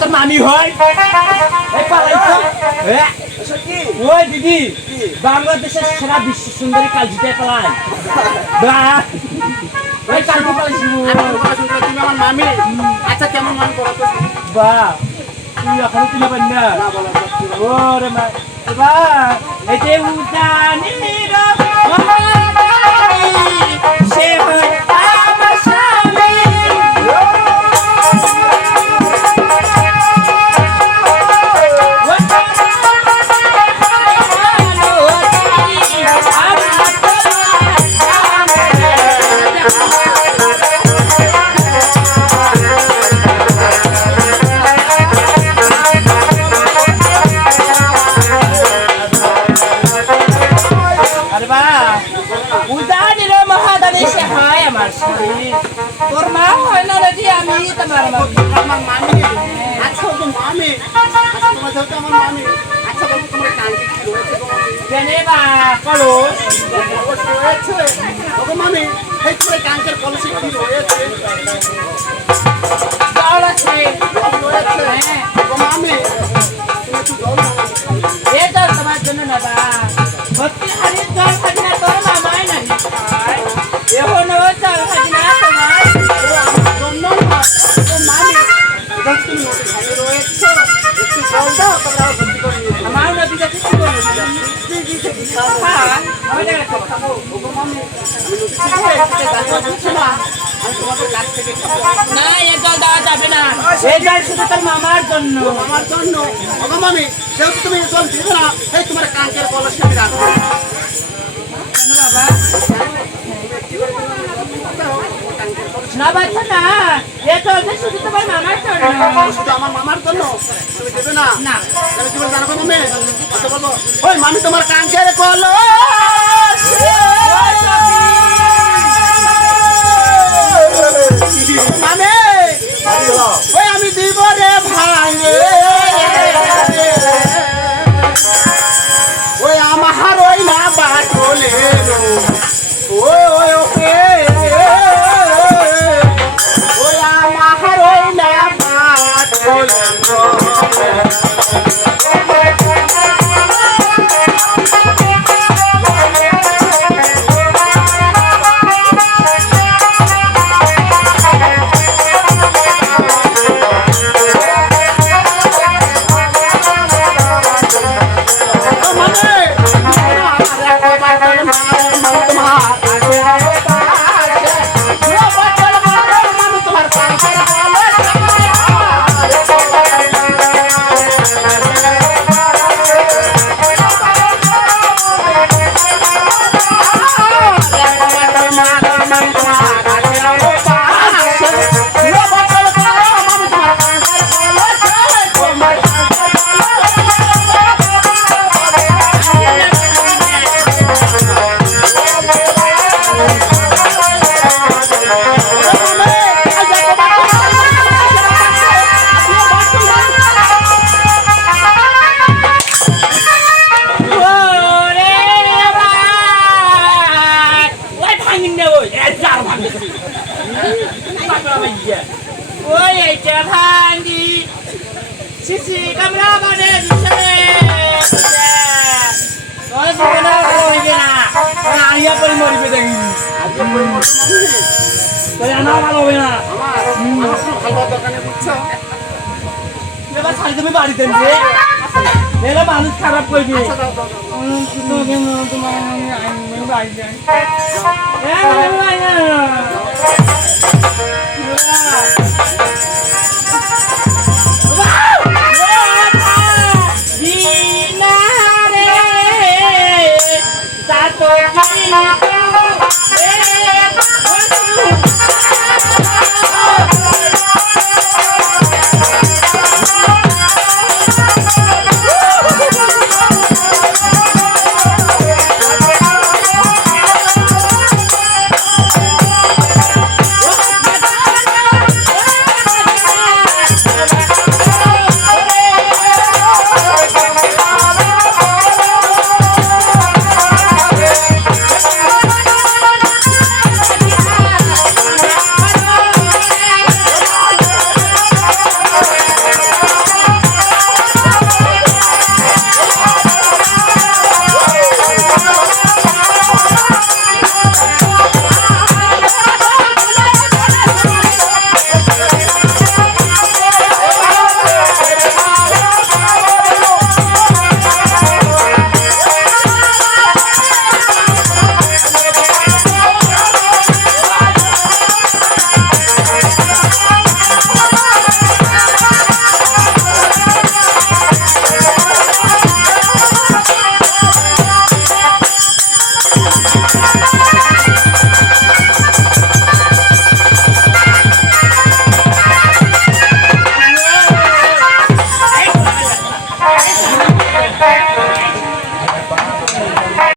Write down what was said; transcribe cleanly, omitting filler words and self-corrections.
তোর মামি হয় ওই দিদি বাংলাদেশের সেরা বিশ্ব সুন্দরী কালজিটাই পালাই ওই কালজি পালাইছি তুমি আমার মামি। আচ্ছা কেমন মান করো তো বা তুই এখনো তুলে পারি না ওরে মা বা এতে উজানি সে আমার স্বামী তোর মা হয় না রে আমি তোমার আমার মামি। আচ্ছা তো মামি, আচ্ছা তোমার যেহেতু আমার মামি, আচ্ছা বলতো তোমার কাঙ্ক্ষী কি রয়েছে জানে বা করো রয়েছে ওগো মামি, এই তোমার কাঙ্ক্ষের কলসি কি রয়েছে? জল আছে রয়েছে ওগো মামি, তুমি একটু জল দাও। এ জল তোমার জন্য না বা ভক্তি হারিয়ে জল খাবি না তোর মামাই না এখন জল খাবি না তোমার জন্য ও মামি, এটা তুমি নদী ঘাটে রয়েছে, একটু জল দাও তাহলে আর ভর্তি করে নিয়ে আমার নদী কাছে কি বলবো আমি খাবো ওগো মামি, আমি নদী থেকে গাছ দিচ্ছি না, আমি তোমাদের কাছ থেকে খাবো। না এ জল দেওয়া যাবে না এ জল শুধু তোর মামার জন্য আমার জন্য ওগো মামি, যেহেতু তুমি জল দিবে না, এই তোমার কাঙ্ক্ষের কলসি আমি রাখবো। কেন বাবা না বাচ্চা না এ জল শুধু তোমার মামার জন্য শুধু আমার মামার জন্য তুমি দেবে না? না তাহলে কি বলে জানাবো মামি? আচ্ছা বলবো, ওই মামি তোমার কাঙ্ক্ষের কলসি মামি, ওই আমি দিব রে ভাই, ওই আমার ওই না বাটলে ওই ওকে, ওই আমার ওই না বাটলে জীবনে ভালো হইবে না আইয়া পরে মরিবে দেখি আজকে বই মতো মানে তাই না ভালো হবে না আমার কোনো ভালো দোকানে বুঝছো এবার ছাড়ি তুমি বাড়িতে নিয়ে এলে মানুষ খারাপ করবি আচ্ছা দাও দাও দাও তোমার বাড়ি যাই দাও